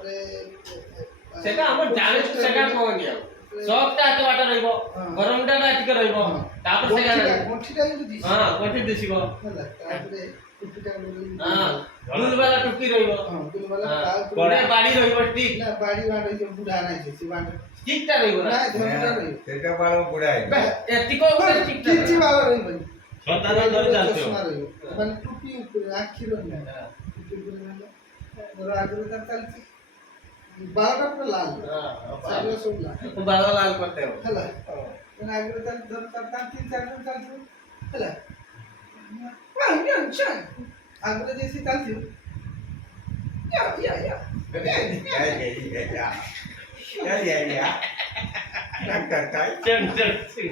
তারপরে সেটা আমার জানে তো সেটা কোন নিয়ম সবটা এত বাটা রইব গরমটা এতিকে রইব তারপর সেখানে গঠিটা কিন্তু দিছি হ্যাঁ গঠি দিছিব ହେଲା তারপরে টুপিটা হ্যাঁ দুলবালা টুকি রইব হ্যাঁ দুলবালা পরে বাড়ি রইব ঠিক না বাড়ি বাড়ি যে বুড়া নাই সে বাড়ি ঠিকটা রইব না না ধরটা রইব সেটা বাড়ো বুড়াই এতিকে উপরে ঠিকটা কিচ্ছু ভালো রইব সন্তান ধরে চালছো মানে টুপি উপরে আখি রইব না টুপি উপরে মানে ধরো আগে তার চালছে বারোটা পুরো লাল সাইডে সব লাল বালা লাল করতে হবে ହେଲା ମାନେ ଆଗରେ ତାର ଧର ତାର ତିନି ଚାରି ଜଣ ଚାଲିଥିବ ହେଲା ଆଗରେ ଯେ ସେ ଚାଲିଥିବ চল চল সিং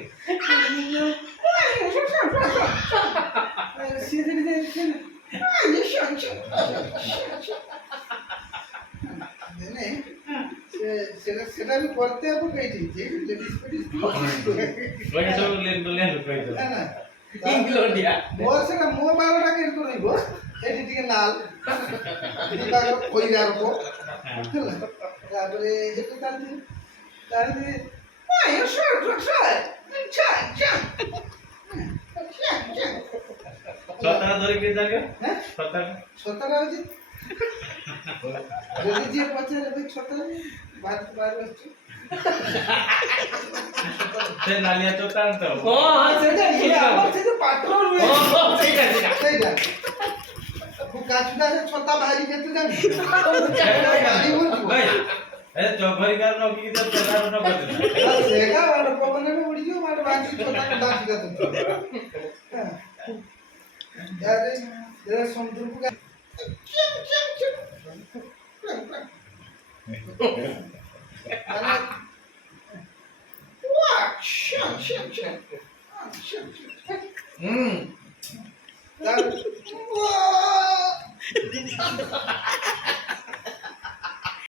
ସିଏ ସେଠି সেটা আমি করতে হবে পেয়েছি যে লেডিস পেডিস ওই সব লেন কইতো না না ইংলোডিয়া মোর সেটা মো বারোটা কেন করইব এটি টিকে লাল দিবা কইরা রব তারপরে হেতু তালছি তারপরে আয় শর্ট শর্ট চাই সন্তান ধরে কে যাবে হ্যাঁ সন্তান সতরা হচ্ছে যদি যে পচারে ভাই সতরা বার হচ্ছে সে নালিয়া চোতান তো ও হ্যাঁ সেটা আমার সে যে পাট্রোল ও সেইটা সেইটা সেইটা কাজুদারে ছতা ভারী যেতে জানি ভাই এ চৌধুরী কারণ কি কি তো কারণ করতে সেগা মানে পবনে উড়ি যাও মানে বাকি ছতা ডাকি যাতে হ্যাঁ আরে সমুদ্রপুর হুম